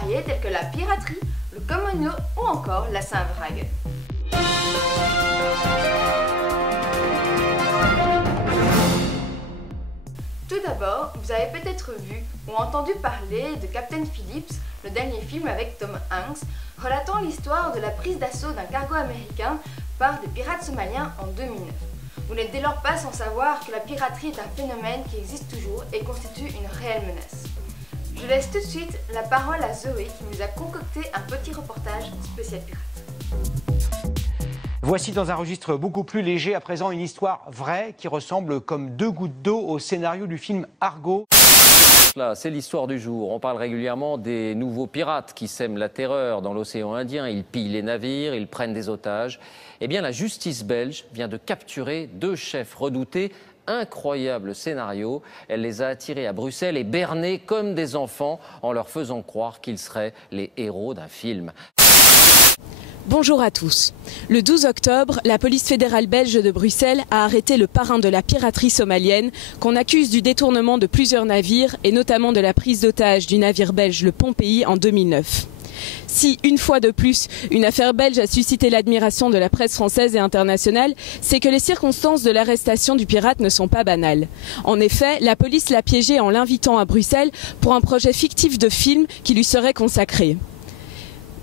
variés tels que la piraterie, le common law ou encore la Saint-Vrague. Tout d'abord, vous avez peut-être vu ou entendu parler de Captain Phillips, le dernier film avec Tom Hanks, relatant l'histoire de la prise d'assaut d'un cargo américain par des pirates somaliens en 2009. Vous n'êtes dès lors pas sans savoir que la piraterie est un phénomène qui existe toujours et constitue une réelle menace. Je laisse tout de suite la parole à Zoé qui nous a concocté un petit reportage spécial pirate. Voici dans un registre beaucoup plus léger à présent une histoire vraie qui ressemble comme deux gouttes d'eau au scénario du film Argo. Là, c'est l'histoire du jour. On parle régulièrement des nouveaux pirates qui sèment la terreur dans l'océan Indien. Ils pillent les navires, ils prennent des otages. Eh bien, la justice belge vient de capturer 2 chefs redoutés. Incroyable scénario. Elle les a attirés à Bruxelles et bernés comme des enfants en leur faisant croire qu'ils seraient les héros d'un film. Bonjour à tous. Le 12 octobre, la police fédérale belge de Bruxelles a arrêté le parrain de la piraterie somalienne qu'on accuse du détournement de plusieurs navires et notamment de la prise d'otage du navire belge le Pompéi en 2009. Si, une fois de plus, une affaire belge a suscité l'admiration de la presse française et internationale, c'est que les circonstances de l'arrestation du pirate ne sont pas banales. En effet, la police l'a piégé en l'invitant à Bruxelles pour un projet fictif de film qui lui serait consacré.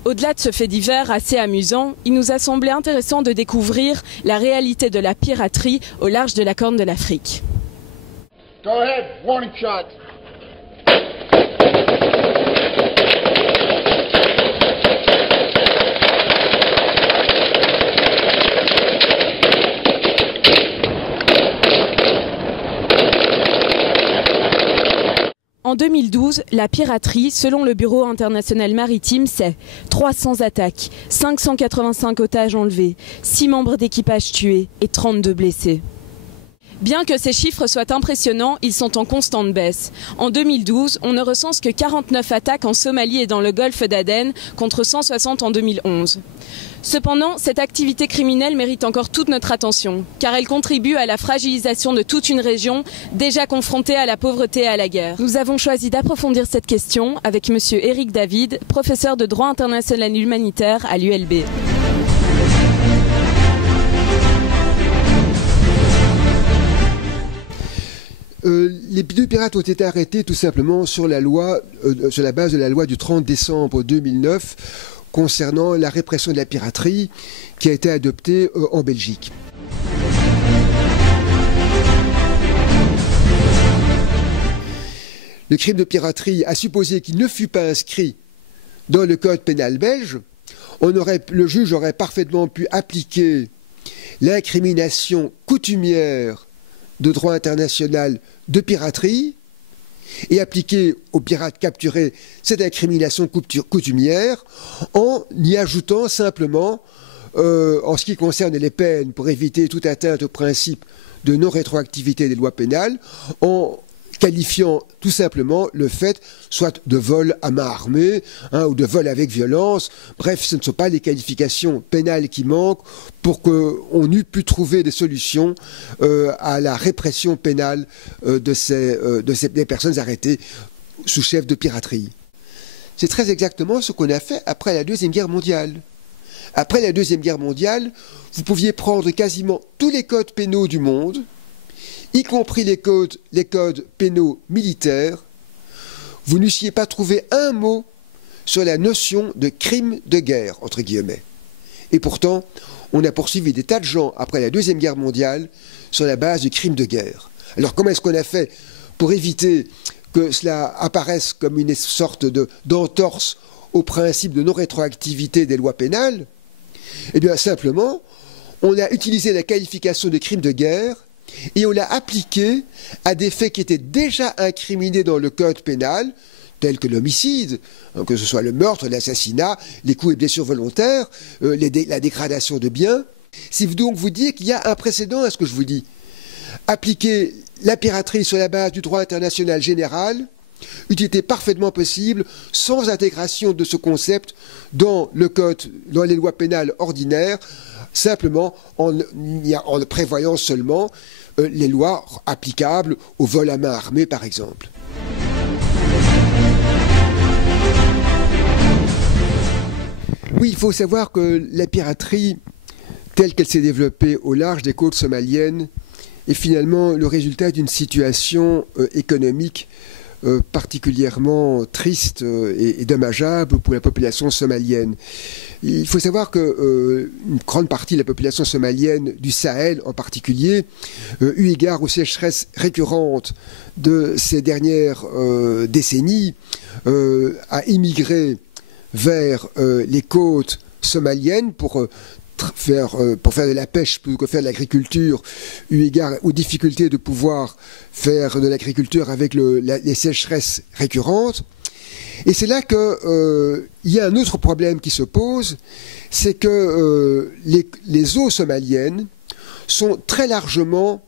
Au-delà de ce fait divers assez amusant, il nous a semblé intéressant de découvrir la réalité de la piraterie au large de la Corne de l'Afrique. Go ahead, warning shot. En 2012, la piraterie, selon le Bureau international maritime, c'est 300 attaques, 585 otages enlevés, 6 membres d'équipage tués et 32 blessés. Bien que ces chiffres soient impressionnants, ils sont en constante baisse. En 2012, on ne recense que 49 attaques en Somalie et dans le golfe d'Aden, contre 160 en 2011. Cependant, cette activité criminelle mérite encore toute notre attention, car elle contribue à la fragilisation de toute une région déjà confrontée à la pauvreté et à la guerre. Nous avons choisi d'approfondir cette question avec M. Éric David, professeur de droit international humanitaire à l'ULB. Les 2 pirates ont été arrêtés tout simplement sur la base de la loi du 30 décembre 2009 concernant la répression de la piraterie qui a été adoptée en Belgique. Le crime de piraterie, à supposer qu'il ne fût pas inscrit dans le code pénal belge, le juge aurait parfaitement pu appliquer l'incrimination coutumière de droit international de piraterie et appliquer aux pirates capturés cette incrimination coutumière en y ajoutant simplement, en ce qui concerne les peines pour éviter toute atteinte au principe de non-rétroactivité des lois pénales, en qualifiant tout simplement le fait soit de vol à main armée ou de vol avec violence. Bref, ce ne sont pas les qualifications pénales qui manquent pour qu'on eût pu trouver des solutions à la répression pénale des personnes arrêtées sous chef de piraterie. C'est très exactement ce qu'on a fait après la Deuxième Guerre mondiale. Après la Deuxième Guerre mondiale, vous pouviez prendre quasiment tous les codes pénaux du monde, y compris les codes pénaux militaires, vous n'eussiez pas trouvé un mot sur la notion de crime de guerre, entre guillemets. Et pourtant, on a poursuivi des tas de gens après la Deuxième Guerre mondiale sur la base du crime de guerre. Alors comment est-ce qu'on a fait pour éviter que cela apparaisse comme une sorte d'entorse au principe de non-rétroactivité des lois pénales? Eh bien simplement, on a utilisé la qualification de crime de guerre et on l'a appliqué à des faits qui étaient déjà incriminés dans le code pénal, tels que l'homicide, que ce soit le meurtre, l'assassinat, les coups et blessures volontaires, la dégradation de biens. Si donc vous dites qu'il y a un précédent à ce que je vous dis, appliquer la piraterie sur la base du droit international général eût été parfaitement possible sans intégration de ce concept dans le code, dans les lois pénales ordinaires, simplement en prévoyant seulement les lois applicables au vol à main armée, par exemple. Oui, il faut savoir que la piraterie, telle qu'elle s'est développée au large des côtes somaliennes, est finalement le résultat d'une situation économique particulièrement triste et dommageable pour la population somalienne. Il faut savoir que une grande partie de la population somalienne, du Sahel en particulier, eu égard aux sécheresses récurrentes de ces dernières décennies, a immigré vers les côtes somaliennes pour faire de la pêche plutôt que faire de l'agriculture, eu égard aux difficultés de pouvoir faire de l'agriculture avec les sécheresses récurrentes. Et c'est là qu'il y a un autre problème qui se pose, c'est que les eaux somaliennes sont très largement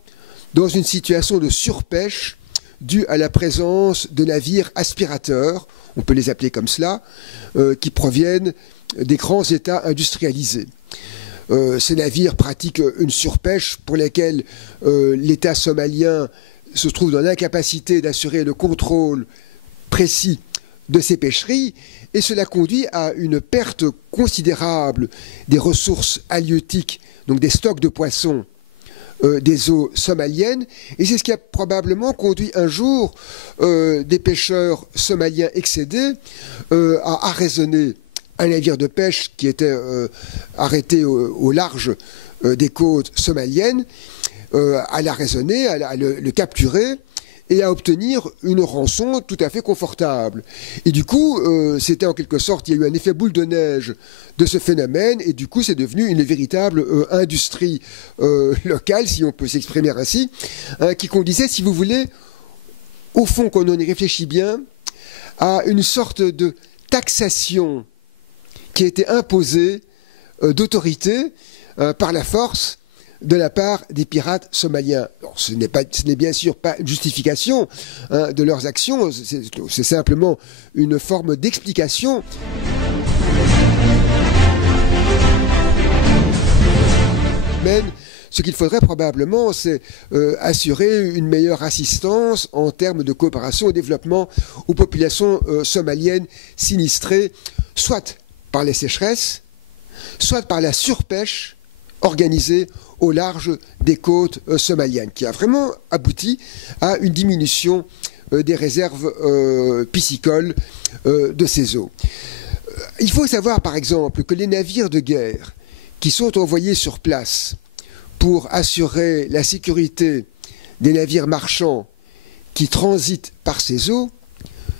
dans une situation de surpêche due à la présence de navires aspirateurs, on peut les appeler comme cela, qui proviennent des grands États industrialisés. Ces navires pratiquent une surpêche pour laquelle l'État somalien se trouve dans l'incapacité d'assurer le contrôle précis de ces pêcheries, et cela conduit à une perte considérable des ressources halieutiques, donc des stocks de poissons des eaux somaliennes, et c'est ce qui a probablement conduit un jour des pêcheurs somaliens excédés à arraisonner un navire de pêche qui était arrêté au large des côtes somaliennes, à l'arraisonner, à le capturer et à obtenir une rançon tout à fait confortable. Et du coup, c'était en quelque sorte, il y a eu un effet boule de neige de ce phénomène, et du coup, c'est devenu une véritable industrie locale, si on peut s'exprimer ainsi, qui conduisait, si vous voulez, au fond, quand on y réfléchit bien, à une sorte de taxation qui a été imposée d'autorité par la force de la part des pirates somaliens. Alors, ce n'est bien sûr pas une justification de leurs actions, c'est simplement une forme d'explication. Mais ce qu'il faudrait probablement, c'est assurer une meilleure assistance en termes de coopération et développement aux populations somaliennes sinistrées, soit par les sécheresses, soit par la surpêche organisée au large des côtes somaliennes, qui a vraiment abouti à une diminution des réserves piscicoles de ces eaux. Il faut savoir par exemple que les navires de guerre qui sont envoyés sur place pour assurer la sécurité des navires marchands qui transitent par ces eaux,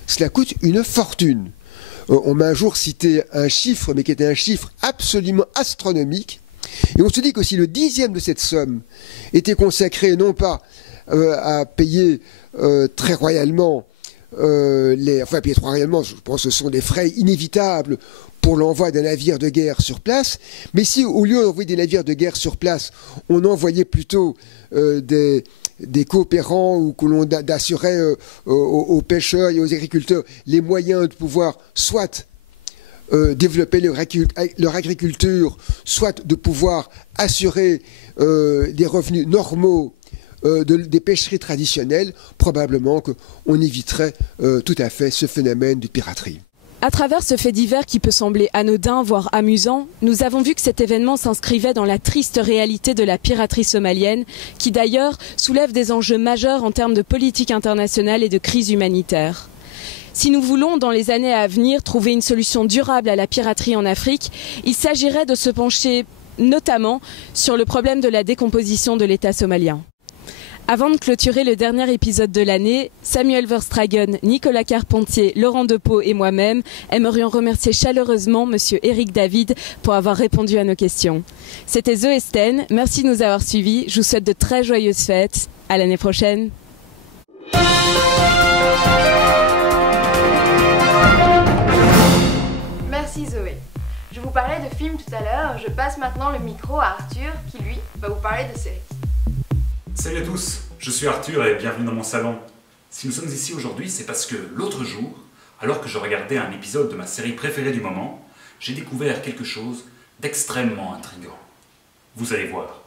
cela coûte une fortune. On m'a un jour cité un chiffre, mais qui était un chiffre absolument astronomique. Et on se dit que si le 10e de cette somme était consacré non pas à payer très royalement, payer très royalement, je pense que ce sont des frais inévitables pour l'envoi d'un navire de guerre sur place, mais si au lieu d'envoyer des navires de guerre sur place, on envoyait plutôt des coopérants ou que l'on assurait aux pêcheurs et aux agriculteurs les moyens de pouvoir soit développer leur agriculture, soit de pouvoir assurer des revenus normaux des pêcheries traditionnelles, probablement qu'on éviterait tout à fait ce phénomène de piraterie. À travers ce fait divers qui peut sembler anodin, voire amusant, nous avons vu que cet événement s'inscrivait dans la triste réalité de la piraterie somalienne, qui d'ailleurs soulève des enjeux majeurs en termes de politique internationale et de crise humanitaire. Si nous voulons, dans les années à venir, trouver une solution durable à la piraterie en Afrique, il s'agirait de se pencher notamment sur le problème de la décomposition de l'État somalien. Avant de clôturer le dernier épisode de l'année, Samuel Verstraegen, Nicolas Carpentier, Laurent Depeau et moi-même aimerions remercier chaleureusement Monsieur Eric David pour avoir répondu à nos questions. C'était The Esten, merci de nous avoir suivis, je vous souhaite de très joyeuses fêtes, à l'année prochaine. Merci Zoé. Je vous parlais de films tout à l'heure, je passe maintenant le micro à Arthur qui lui va vous parler de séries. Salut à tous, je suis Arthur et bienvenue dans mon salon. Si nous sommes ici aujourd'hui, c'est parce que l'autre jour, alors que je regardais un épisode de ma série préférée du moment, j'ai découvert quelque chose d'extrêmement intriguant. Vous allez voir.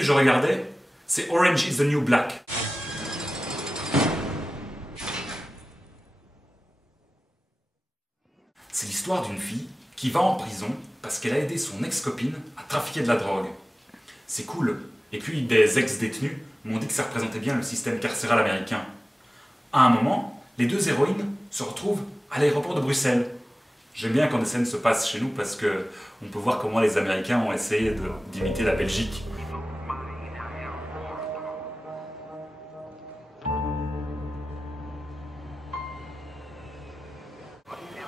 que je regardais, c'est Orange is the New Black. C'est l'histoire d'une fille qui va en prison parce qu'elle a aidé son ex-copine à trafiquer de la drogue. C'est cool. Et puis des ex-détenus m'ont dit que ça représentait bien le système carcéral américain. À un moment, les deux héroïnes se retrouvent à l'aéroport de Bruxelles. J'aime bien quand des scènes se passent chez nous parce qu'on peut voir comment les Américains ont essayé d'imiter la Belgique.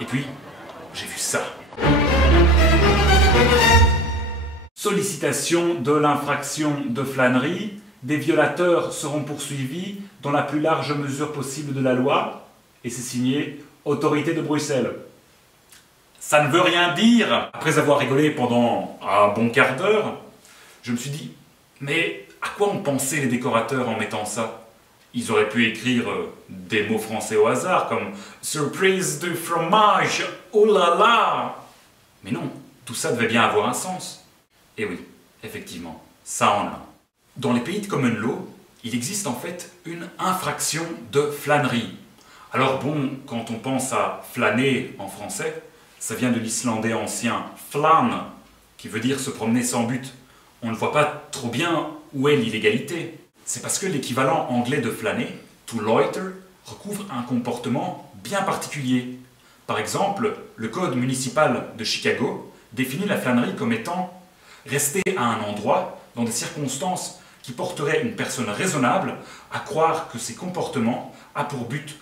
Et puis, j'ai vu ça. Sollicitation de l'infraction de flânerie. Des violateurs seront poursuivis dans la plus large mesure possible de la loi. Et c'est signé Autorité de Bruxelles. Ça ne veut rien dire. Après avoir rigolé pendant un bon quart d'heure, je me suis dit, mais à quoi ont pensé les décorateurs en mettant ça? Ils auraient pu écrire des mots français au hasard, comme « Surprise du fromage, oh là là !» Mais non, tout ça devait bien avoir un sens. Et oui, effectivement, ça en a. Dans les pays de common law, il existe en fait une infraction de flânerie. Alors bon, quand on pense à flâner en français, ça vient de l'islandais ancien « flan », qui veut dire se promener sans but. On ne voit pas trop bien où est l'illégalité. C'est parce que l'équivalent anglais de flâner, to loiter, recouvre un comportement bien particulier. Par exemple, le code municipal de Chicago définit la flânerie comme étant rester à un endroit dans des circonstances qui porteraient une personne raisonnable à croire que ses comportements a pour but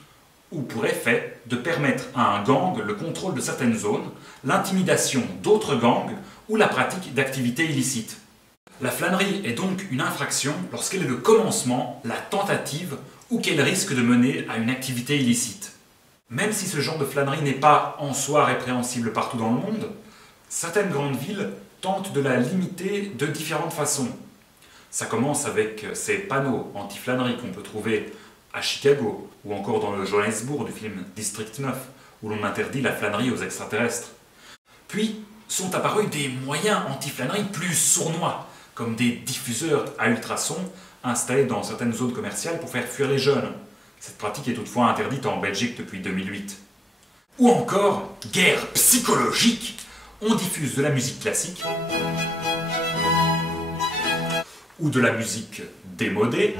ou pour effet de permettre à un gang le contrôle de certaines zones, l'intimidation d'autres gangs ou la pratique d'activités illicites. La flânerie est donc une infraction lorsqu'elle est le commencement, la tentative ou qu'elle risque de mener à une activité illicite. Même si ce genre de flânerie n'est pas en soi répréhensible partout dans le monde, certaines grandes villes tentent de la limiter de différentes façons. Ça commence avec ces panneaux anti-flânerie qu'on peut trouver à Chicago ou encore dans le Johannesburg du film District 9 où l'on interdit la flânerie aux extraterrestres. Puis sont apparus des moyens anti-flânerie plus sournois, comme des diffuseurs à ultrasons installés dans certaines zones commerciales pour faire fuir les jeunes. Cette pratique est toutefois interdite en Belgique depuis 2008. Ou encore, guerre psychologique, on diffuse de la musique classique ou de la musique démodée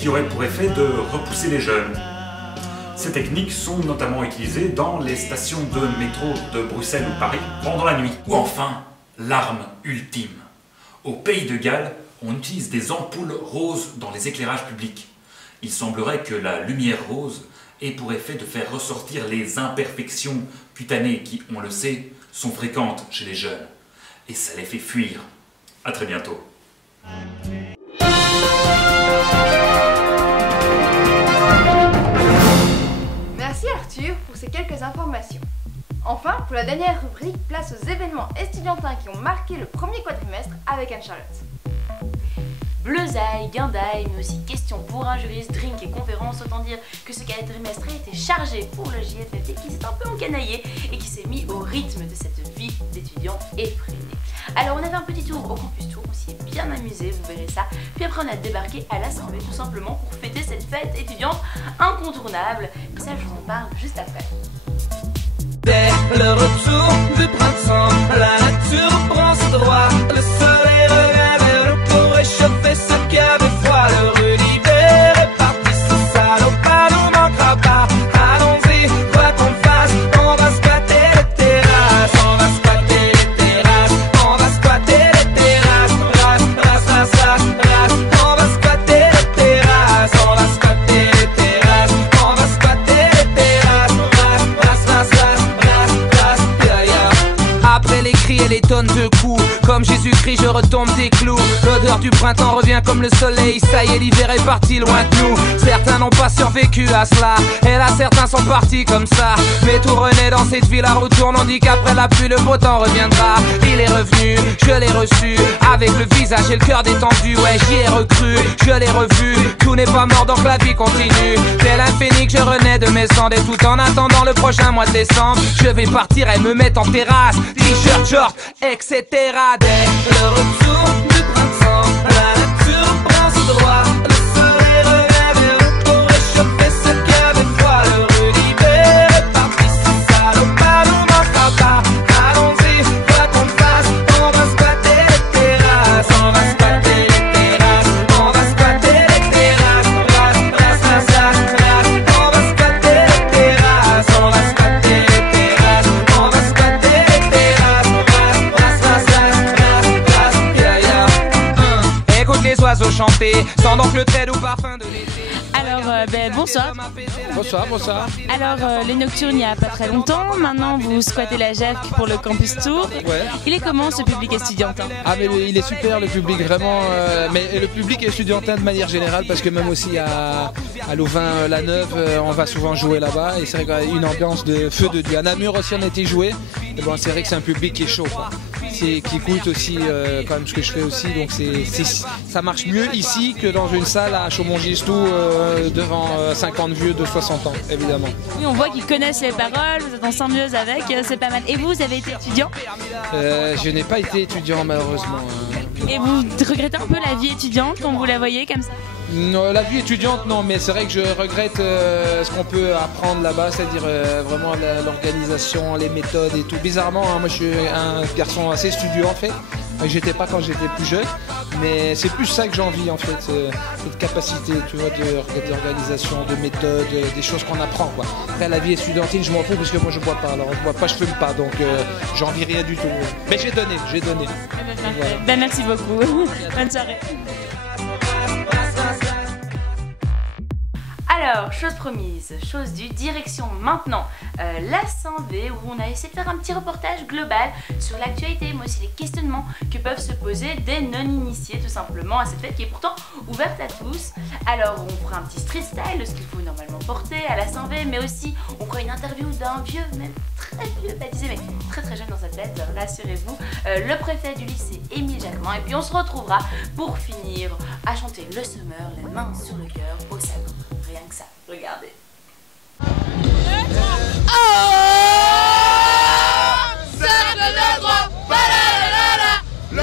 qui aurait pour effet de repousser les jeunes. Ces techniques sont notamment utilisées dans les stations de métro de Bruxelles ou Paris pendant la nuit. Ou enfin, l'arme ultime. Au Pays de Galles, on utilise des ampoules roses dans les éclairages publics. Il semblerait que la lumière rose ait pour effet de faire ressortir les imperfections cutanées qui, on le sait, sont fréquentes chez les jeunes. Et ça les fait fuir. À très bientôt. Merci Arthur pour ces quelques informations. Enfin, pour la dernière rubrique, place aux événements estudiantins qui ont marqué le premier quadrimestre avec Anne-Charlotte. Bleusailles, guindailles, mais aussi questions pour un juriste, drink et conférences, autant dire que ce quadrimestre a été chargé pour le JFFD qui s'est un peu encanaillé et qui s'est mis au rythme de cette vie d'étudiant effréné. Alors on avait un petit tour au Campus Tour, on s'y est bien amusé, vous verrez ça. Puis après on a débarqué à l'Assemblée tout simplement pour fêter cette fête étudiante incontournable. Et ça je vous en parle juste après. Dès le retour du printemps, la nature prend ses droits. Le soleil revient vers nous pour réchauffer ce qui avait froid. Le rue d'hiver est parti, ce salopard nous manquera pas. Allons-y, quoi qu'on fasse, on va squatter les terrasses. On va squatter les terrasses, on va squatter les terrasses. Race, race, race, race, race. On va squatter les terrasses, on va squatter les terrasses. On va squatter les terrasses. Race, race, race, race. Après les cris et les tonnes de coups, comme Jésus-Christ je retombe des clous. L'odeur du printemps revient comme le soleil. Ça y est, l'hiver est parti loin de nous. Certains n'ont pas survécu à cela, et là certains sont partis comme ça. Mais tout renaît dans cette ville, la route tourne. On dit qu'après la pluie le beau temps reviendra. Il est revenu, je l'ai reçu, avec le visage et le cœur détendu. Ouais, j'y ai recru, je l'ai revu. Tout n'est pas mort donc la vie continue. Tel un phénix je renais de mes cendres. Et tout en attendant le prochain mois de décembre, je vais partir et me mettre en terrasse, t-shirt, short, etc. Dès le retour du printemps, chanter, sans donc le trait au parfum de l'été. Alors, bonsoir. Bonsoir, bonsoir. Alors, les Nocturnes, il n'y a pas très longtemps. Maintenant, vous squattez la GERC pour le Campus Tour. Ouais. Il est comment ce public estudiantin? Ah, mais il est super, le public, vraiment. Mais le public estudiantin de manière générale, parce que même aussi à Louvain-la-Neuve, on va souvent jouer là-bas. Et c'est vrai qu'il y a une ambiance de feu de Dieu. À Namur aussi, on a été joué. Et bon, c'est vrai que c'est un public qui est chaud, quoi. Qui écoute aussi quand même ce que je fais aussi. Donc ça marche mieux ici que dans une salle à Chaumont-Gistoux devant 50 vieux de 60 ans, évidemment. Oui, on voit qu'ils connaissent les paroles, vous êtes en symbiose avec, c'est pas mal. Et vous avez été étudiant? Je n'ai pas été étudiant malheureusement. Et vous regrettez un peu la vie étudiante quand vous la voyez comme ça? Non, la vie étudiante, non, mais c'est vrai que je regrette ce qu'on peut apprendre là-bas, c'est-à-dire vraiment l'organisation, les méthodes et tout. Bizarrement, hein, moi je suis un garçon assez studieux en fait. J'étais pas quand j'étais plus jeune, mais c'est plus ça que j'ai envie en fait, cette capacité, tu vois, d'organisation, de méthode, des choses qu'on apprend, quoi. Après la vie estudiantine, je m'en fous parce que moi je bois pas, alors je bois pas, je fume pas, donc j'ai envie rien du tout. Mais j'ai donné. Voilà. Ben, merci beaucoup. Bonne soirée. Alors, chose promise, chose due, direction maintenant la Saint-V où on a essayé de faire un petit reportage global sur l'actualité, mais aussi les questionnements que peuvent se poser des non-initiés tout simplement à cette fête qui est pourtant ouverte à tous. Alors, on fera un petit street style de ce qu'il faut normalement porter à la Saint-V, mais aussi on fera une interview d'un vieux, même très vieux baptisé, mais très très jeune dans sa tête, rassurez-vous, le préfet du lycée Émile Jacquemin, et puis on se retrouvera pour finir à chanter le Summer, les mains sur le cœur au salon. Rien que ça, regardez. Oh, cercle de droit, balalalala, le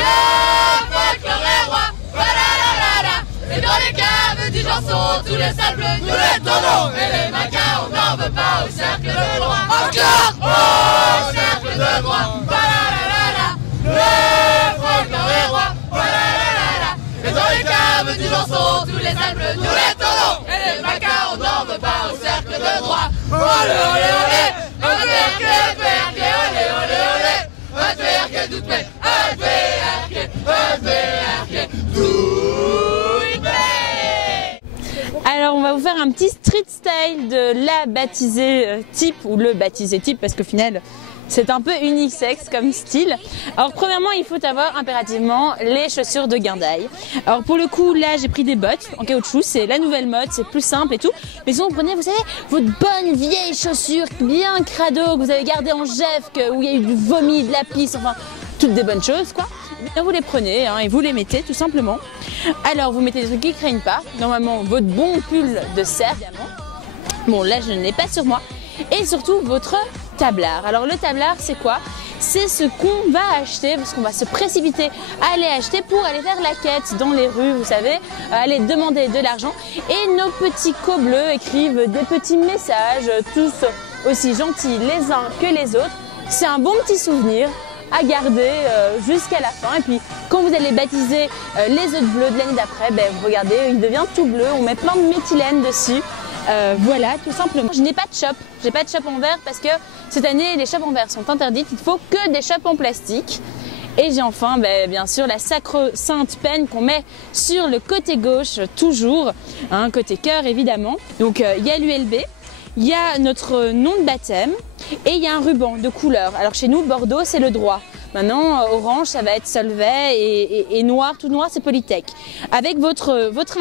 folklore est roi, balalalala, et dans les caves du Janson, tous les sables nous les donnons, et les macaques on n'en veut pas au cercle de droit. Encore, oh, cercle de droit, balalalala, le folklore est roi, balalalala, et dans les caves du Janson, tous les sables nous les donnons, et les macaques on n'en veut pas au cercle de droit. Olé, olé, olé, un verre, olé, olé, olé, un verre, tout fait, un verre, tout fait. Alors on va vous faire un petit street style de la baptisée type, ou le baptisé type, parce qu'au final c'est un peu unisexe comme style. Alors premièrement, il faut avoir impérativement les chaussures de guindaille. Alors pour le coup, là j'ai pris des bottes en caoutchouc, c'est la nouvelle mode, c'est plus simple et tout. Mais sinon, vous prenez, vous savez, votre bonne vieille chaussure bien crado que vous avez gardée en GEF, où il y a eu du vomi, de la pisse, enfin toutes des bonnes choses quoi. Bien, vous les prenez et vous les mettez tout simplement. Alors vous mettez des trucs qui ne craignent pas. Normalement votre bon pull de cerf, évidemment. Bon là je ne l'ai pas sur moi. Et surtout votre tablard. Alors le tablard c'est quoi? C'est ce qu'on va acheter, parce qu'on va se précipiter à aller acheter pour aller faire la quête dans les rues, vous savez, aller demander de l'argent. Et nos petits co-bleus écrivent des petits messages, tous aussi gentils les uns que les autres. C'est un bon petit souvenir à garder jusqu'à la fin. Et puis quand vous allez baptiser les œufs bleus de l'année d'après, vous regardez, il devient tout bleu, on met plein de méthylène dessus. Voilà, tout simplement. Je n'ai pas de chope. J'ai pas de chope en verre parce que cette année, les chopes en verre sont interdites. Il ne faut que des chopes en plastique. Et j'ai enfin, bien sûr, la sacro-sainte penne qu'on met sur le côté gauche, toujours. Côté cœur, évidemment. Donc, il y a l'ULB, il y a notre nom de baptême et il y a un ruban de couleur. Alors, chez nous, Bordeaux, c'est le droit. Maintenant, orange, ça va être Solvay et noir, tout noir, c'est Polytech. Avec votre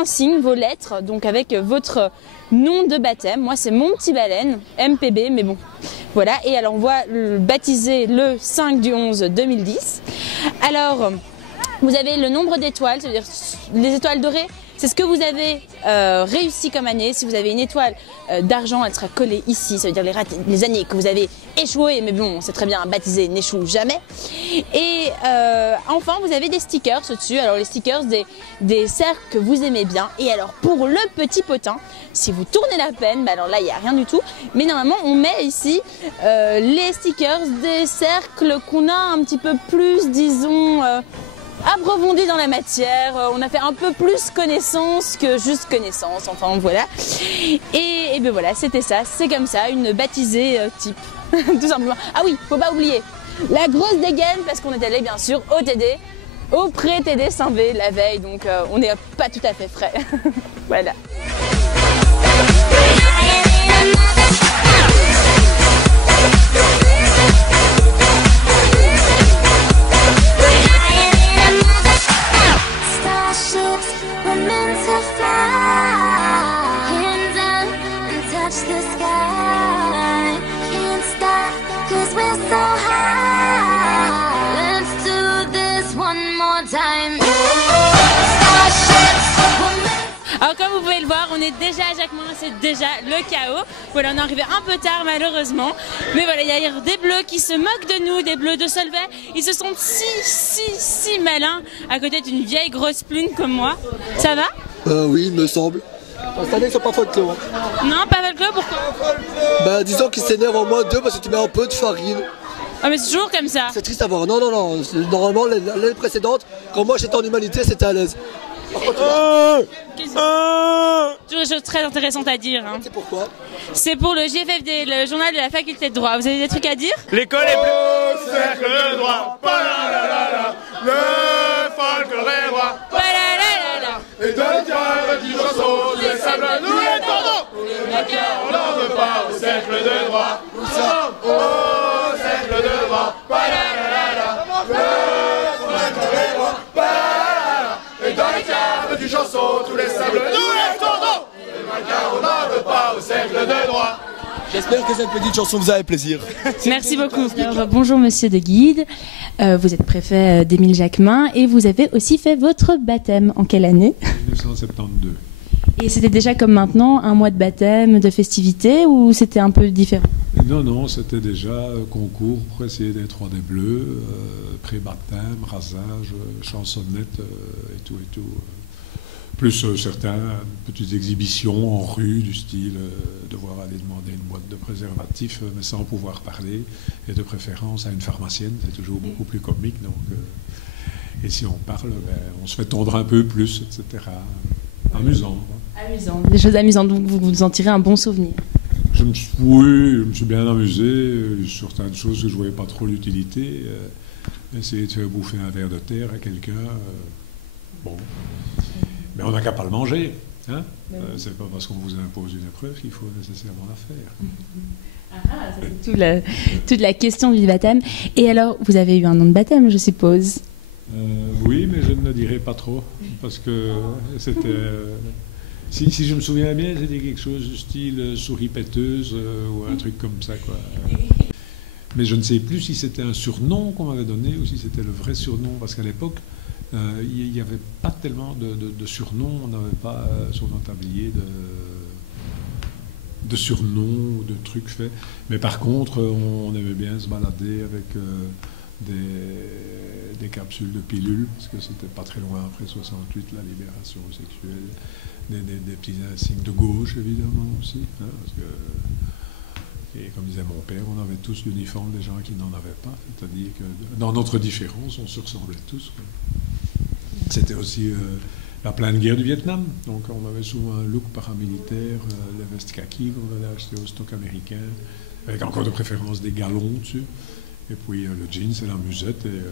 insigne, vos lettres, donc avec votre nom de baptême. Moi, c'est mon petit baleine, MPB, mais bon, voilà. Et alors, on voit baptisé le 5/11/2010. Alors, vous avez le nombre d'étoiles, c'est-à-dire les étoiles dorées. C'est ce que vous avez réussi comme année. Si vous avez une étoile d'argent, elle sera collée ici. Ça veut dire les années que vous avez échoué. Mais bon, c'est très bien, baptisé n'échoue jamais. Et enfin, vous avez des stickers au-dessus. Alors les stickers des cercles que vous aimez bien. Et alors pour le petit potin, si vous tournez la peine, alors là, il n'y a rien du tout. Mais normalement, on met ici les stickers des cercles qu'on a un petit peu plus, disons... approfondi dans la matière, on a fait un peu plus connaissance que juste connaissance, enfin voilà. Et ben voilà, c'était ça, c'est comme ça, une baptisée type, tout simplement. Ah oui, faut pas oublier, la grosse dégaine, parce qu'on est allé bien sûr au TD, au pré-TD5V la veille, donc on n'est pas tout à fait frais. Voilà. Alors comme vous pouvez le voir, on est déjà à Jacquemin, c'est déjà le chaos. Voilà, on est arrivé un peu tard malheureusement. Mais voilà, il y a des bleus qui se moquent de nous, des bleus de Solvay. Ils se sentent si malins à côté d'une vieille grosse plune comme moi. Ça va? Oui, il me semble. Cette année, ils sont pas folklore. Non, pas folklore, pourquoi? Bah disons qu'ils s'énervent en moins d'eux parce que tu mets un peu de farine. Ah mais c'est toujours comme ça. C'est triste à voir. Non. Normalement, l'année précédente, quand moi j'étais en humanité, c'était à l'aise. Toujours des choses très intéressantes à dire. Hein. C'est pourquoi? C'est pour le JFFD, le journal de la faculté de droit. Vous avez des trucs à dire? L'école est plus... cercle de droit, le folklore est roi, et dans le cœur du chanson, tous les sables, nous les tendons. On n'en veut pas au cercle de droit, nous sommes au cercle de droit, le folklore est roi, et dans le cœur du chanson, tous les sables, nous les tendons. On n'en veut pas au cercle de droit. J'espère que cette petite chanson vous a fait plaisir. Merci beaucoup. Alors, bonjour Monsieur de Guide, vous êtes préfet d'Émile Jacquemin et vous avez aussi fait votre baptême. En quelle année? 1972. Et c'était déjà comme maintenant un mois de baptême, de festivités ou c'était un peu différent? Non, c'était déjà concours pour essayer d'être roi des Bleus, pré-baptême, rasage, chansonnette et tout. Plus certaines petites exhibitions en rue du style devoir aller demander une boîte de préservatifs mais sans pouvoir parler et de préférence à une pharmacienne, c'est toujours beaucoup plus comique. Donc, et si on parle, on se fait tondre un peu plus, etc. Amusant. Amusant, des choses amusantes, donc vous en tirez un bon souvenir. Oui, je me suis bien amusé sur certaines choses que je ne voyais pas trop l'utilité. Essayer de faire bouffer un verre de terre à quelqu'un, bon... Mais on n'a qu'à pas le manger. Hein, c'est pas parce qu'on vous impose une épreuve qu'il faut nécessairement la faire. C'est toute la question du baptême. Et alors, vous avez eu un nom de baptême, je suppose? Oui, mais je ne le dirai pas trop. Parce que c'était... si je me souviens bien, c'était quelque chose du style souris péteuse ou un truc comme ça, quoi. Mais je ne sais plus si c'était un surnom qu'on m'avait donné ou si c'était le vrai surnom. Parce qu'à l'époque, il n'y avait pas tellement de surnoms, on n'avait pas sur notre tablier de surnoms ou de trucs faits. Mais par contre, on aimait bien se balader avec des capsules de pilules, parce que c'était pas très loin après 68, la libération sexuelle, des petits insignes de gauche évidemment aussi. Hein, parce que, et comme disait mon père, on avait tous l'uniforme des gens qui n'en avaient pas, c'est-à-dire que dans notre différence, on se ressemblait tous. Quoi. C'était aussi la pleine guerre du Vietnam, donc on avait souvent un look paramilitaire, les vestes kaki qu'on allait acheter au stock américain, avec encore de préférence des galons dessus, et puis le jeans et la musette, et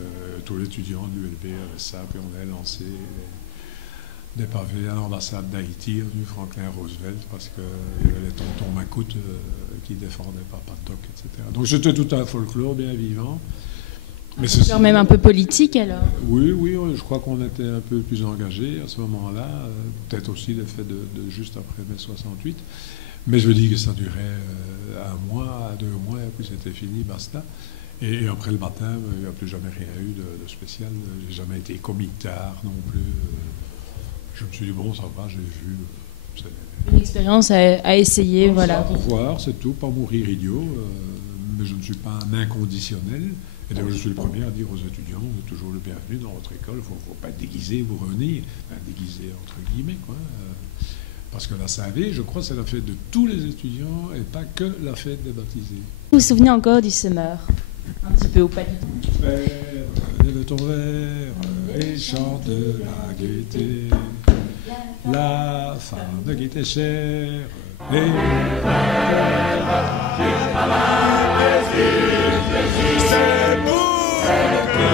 tous les étudiants de l'ULB avaient ça, puis on allait lancer des pavés à l'ambassade d'Haïti, du Franklin Roosevelt, parce qu'il y avait les tontons Macoute qui défendaient Papa Doc, etc. Donc c'était tout un folklore bien vivant. Mais c'est quand même un peu politique alors. Oui, je crois qu'on était un peu plus engagés à ce moment-là, peut-être aussi l'effet de juste après mai 68. Mais je dis que ça durait un mois, 2 mois, et puis c'était fini, basta. Et après le baptême, il n'y a plus jamais rien eu de spécial. J'ai jamais été comitard non plus. Je me suis dit, bon, ça va, j'ai vu. Une expérience à essayer, voilà. Pour voir, c'est tout, pas mourir idiot. Mais je ne suis pas un inconditionnel. Et d'ailleurs, je suis le premier à dire aux étudiants, vous êtes toujours le bienvenu dans votre école, il ne faut pas être déguisé, vous revenir, enfin, déguisé entre guillemets, quoi. Parce que la Saint-V, je crois, c'est la fête de tous les étudiants et pas que la fête des baptisés. Vous vous souvenez encore du Summer? Un petit peu ou pas du tout? Lève ton verre et chante la gaieté, la femme qui était chère. Et c'est pour que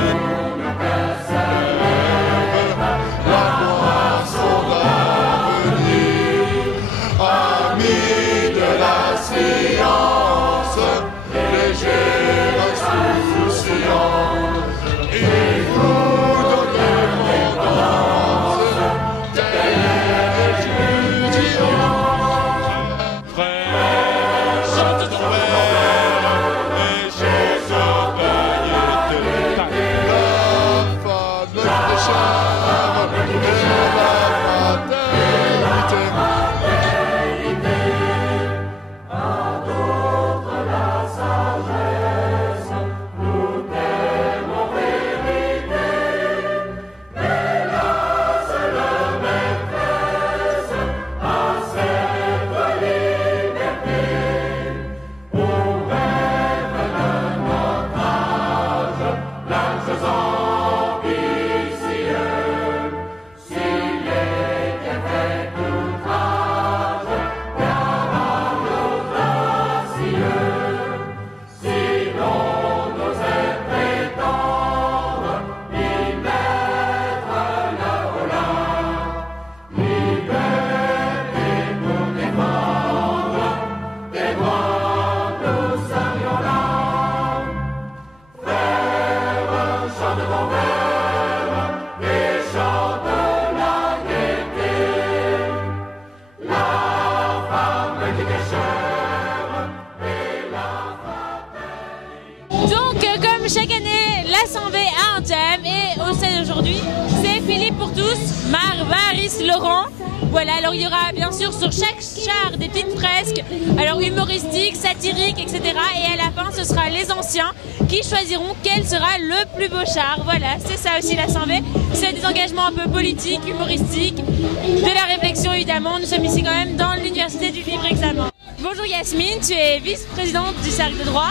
Comme chaque année, l'Assemblée a un thème et au sein d'aujourd'hui, c'est Philippe pour tous, Marvaris Laurent. Voilà, alors il y aura bien sûr sur chaque char des petites fresques, alors humoristiques, satiriques, etc. Et à la fin, ce sera les anciens qui choisiront quel sera le plus beau char. Voilà, c'est ça aussi l'Assemblée. C'est des engagements un peu politiques, humoristiques, de la réflexion évidemment. Nous sommes ici quand même dans l'Université du Libre Examen. Bonjour Yasmine, tu es vice-présidente du cercle de droit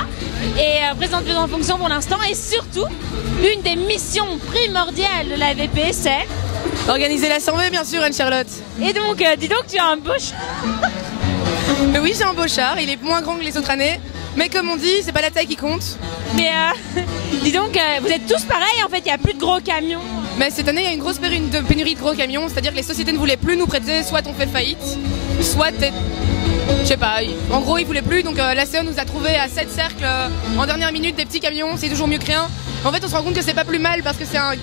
et présidente en fonction pour l'instant. Et surtout, une des missions primordiales de la VP, c'est organiser l'Assemblée, bien sûr, Anne-Charlotte. Et donc, dis donc, tu as un beau char. Mais oui, j'ai un beau char, il est moins grand que les autres années. Mais comme on dit, c'est pas la taille qui compte. Mais dis donc, vous êtes tous pareils en fait, il n'y a plus de gros camions. Mais cette année, il y a une grosse pénurie de gros camions, c'est-à-dire que les sociétés ne voulaient plus nous prêter, soit on fait faillite, soit je sais pas, en gros ils voulaient plus, donc l'ACE nous a trouvé à 7 cercles en dernière minute des petits camions, c'est toujours mieux que rien. En fait on se rend compte que c'est pas plus mal parce que c'est un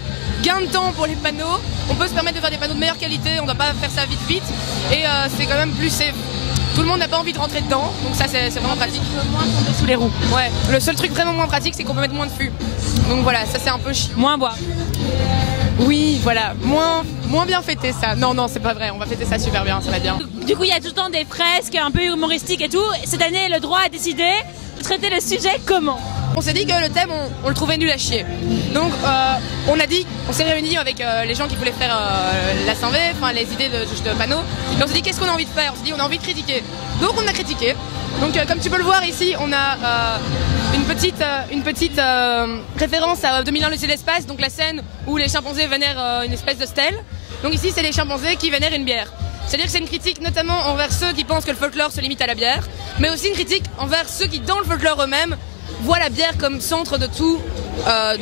gain de temps pour les panneaux, on peut se permettre de faire des panneaux de meilleure qualité, on doit pas faire ça vite et c'est quand même plus safe. Tout le monde n'a pas envie de rentrer dedans, donc ça c'est vraiment pratique. Moins tomber sous les roues. Ouais, le seul truc vraiment moins pratique c'est qu'on peut mettre moins de fûts. Donc voilà, ça c'est un peu chiant. Moins boire. Oui, voilà, moins bien fêter ça. Non, c'est pas vrai, on va fêter ça super bien, ça va bien. Du coup, il y a tout le temps des fresques un peu humoristiques et tout. Cette année, le droit a décidé de traiter le sujet comment? On s'est dit que le thème, on le trouvait nul à chier. Donc, on s'est réunis avec les gens qui voulaient faire l'Assemblée, enfin les idées de panneaux. Et on s'est dit, qu'est-ce qu'on a envie de faire? On s'est dit, on a envie de critiquer. Donc, on a critiqué. Donc, comme tu peux le voir ici, on a une petite référence à 2001 l'Odyssée de l'espace, donc la scène où les chimpanzés vénèrent une espèce de stèle. Donc ici, c'est les chimpanzés qui vénèrent une bière. C'est-à-dire que c'est une critique notamment envers ceux qui pensent que le folklore se limite à la bière, mais aussi une critique envers ceux qui, dans le folklore eux-mêmes, voient la bière comme centre de tout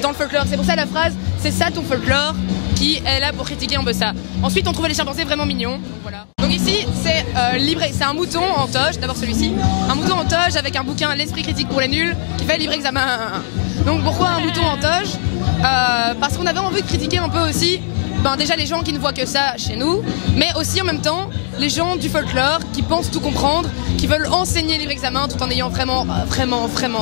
dans le folklore. C'est pour ça la phrase « c'est ça ton folklore » qui est là pour critiquer un peu ça. Ensuite, on trouvait les chimpanzés vraiment mignons. Voilà. Donc ici, c'est un mouton en toge, d'abord celui-ci. Un mouton en toge avec un bouquin « L'esprit critique pour les nuls » qui fait Libre Examen 1. Donc pourquoi un mouton en toge? Parce qu'on avait envie de critiquer un peu aussi déjà les gens qui ne voient que ça chez nous, mais aussi en même temps les gens du folklore qui pensent tout comprendre, qui veulent enseigner Libre Examen tout en ayant vraiment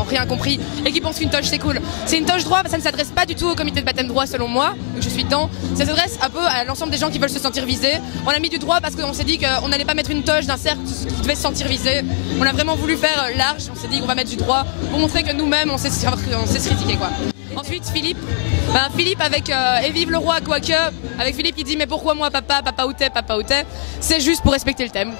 rien compris et qui pensent qu'une toge c'est cool. C'est une toge droit, ça ne s'adresse pas du tout au comité de baptême droit selon moi, donc je suis dedans. Ça s'adresse un peu à l'ensemble des gens qui veulent se sentir visés. On a mis du droit parce qu'on s'est dit qu'on n'allait pas mettre une toge d'un cercle qui devait se sentir visé. On a vraiment voulu faire large, on s'est dit qu'on va mettre du droit pour montrer que nous-mêmes on sait se critiquer quoi. Ensuite Philippe avec Et vive le roi quoique, avec Philippe il dit mais pourquoi moi papa où t'es, c'est juste pour respecter le thème.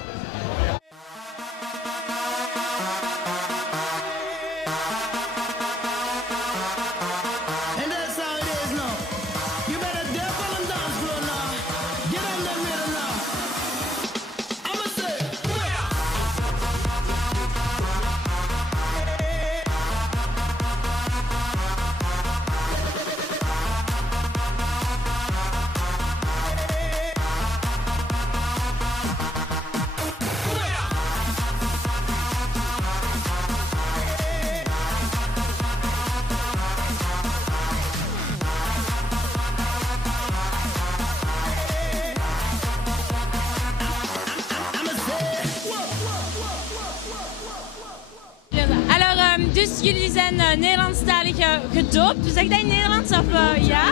Dus jullie zijn Nederlandstalig gedoopt, dus zeg dat in Nederlands of ja?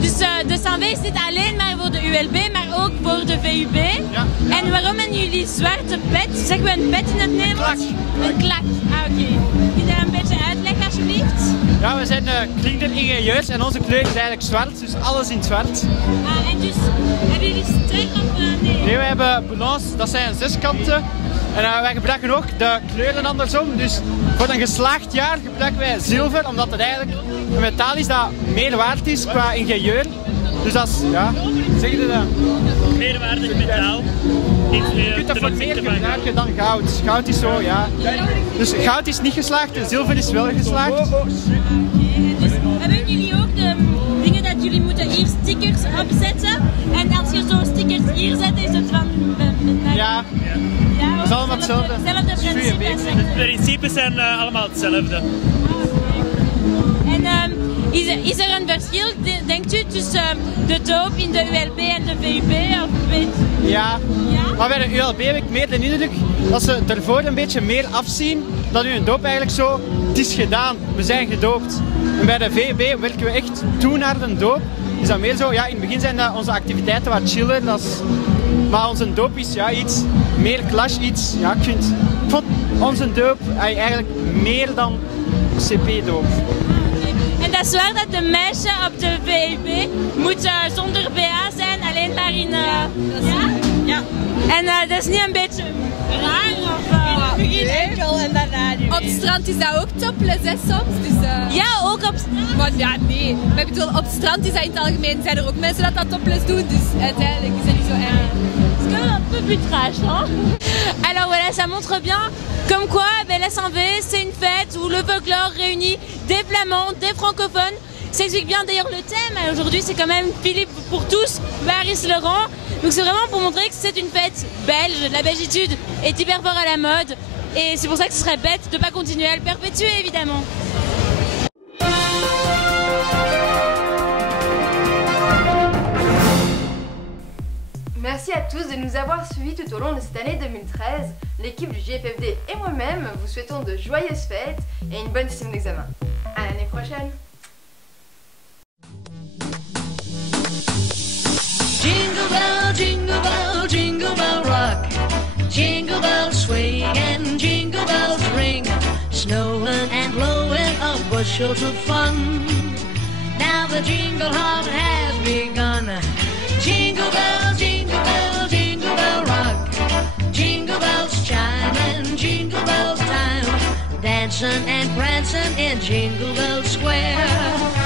Dus de Assemblée is niet alleen maar voor de ULB, maar ook voor de VUB. Ja. En waarom hebben jullie zwarte pet? Zeggen we een pet in het Nederlands? Een klak. Oké. Kun je daar een beetje uitleggen alsjeblieft? Ja, we zijn kledingingenieurs en onze kleur is eigenlijk zwart, dus alles in zwart. En dus hebben jullie ster of nee? Nee, we hebben boulons, dat zijn 6 kanten. En wij gebruiken ook de kleuren andersom. Dus voor een geslaagd jaar gebruiken wij zilver, omdat het eigenlijk een metaal is dat meer waard is qua ingenieur. Dus dat is, ja, zeg je dat? Meerwaardig metaal. Je kunt dat voor meer gebruiken dan goud. Goud is zo, ja. Dus goud is niet geslaagd en zilver is wel geslaagd. Dus hebben jullie ook de dingen dat jullie moeten hier stickers opzetten? En als je zo'n stickers hier zet, is het van... Ja. Het is allemaal hetzelfde. De principes zijn allemaal hetzelfde. En is er een verschil, denkt u, tussen de doop in de ULB en de VUB? Of weet... Ja, maar bij de ULB heb ik meer de indruk dat ze ervoor een beetje meer afzien dan u een doop eigenlijk zo, het is gedaan, we zijn gedoopt. En bij de VEB werken we echt toe naar de doop. Is dat meer zo, ja, in het begin zijn dat onze activiteiten wat chiller, maar onze doop is ja, iets meer clash, iets, ja, ik vond onze doop eigenlijk meer dan CP-doop. En dat is waar dat de meisjes op de VEB moeten zonder BH zijn, alleen maar in... Ja? En dat is niet een beetje raar of... Begin enkel en daarna niet. Op het strand is dat ook topless, hè, soms. Dus, ja, ook op strand. Maar ja, nee. Maar ik bedoel, op het strand is dat in het algemeen. Zijn er ook mensen dat topless doen, dus uiteindelijk is dat niet zo erg. C'est quand même un peu putrage, hein. Alors voilà, ça montre bien comme quoi la Saint-V, c'est une fête où le folklore réunit des flamands, des francophones. Ça explique bien d'ailleurs le thème. Aujourd'hui, c'est quand même Philippe pour tous, Paris Laurent. Donc c'est vraiment pour montrer que c'est une fête belge. La belgitude est hyper fort à la mode. Et c'est pour ça que ce serait bête de ne pas continuer à le perpétuer, évidemment. Merci à tous de nous avoir suivis tout au long de cette année 2013. L'équipe du JFFD et moi-même vous souhaitons de joyeuses fêtes et une bonne session d'examen. À l'année prochaine. Jingle bell, jingle bell rock. Jingle bells swing and jingle bells ring. Snowing and blowing up bushels of fun. Now the jingle hop has begun. Jingle bell, jingle bell, jingle bell rock. Jingle bells chime and jingle bells time. Dancing and prancing in Jingle Bell Square.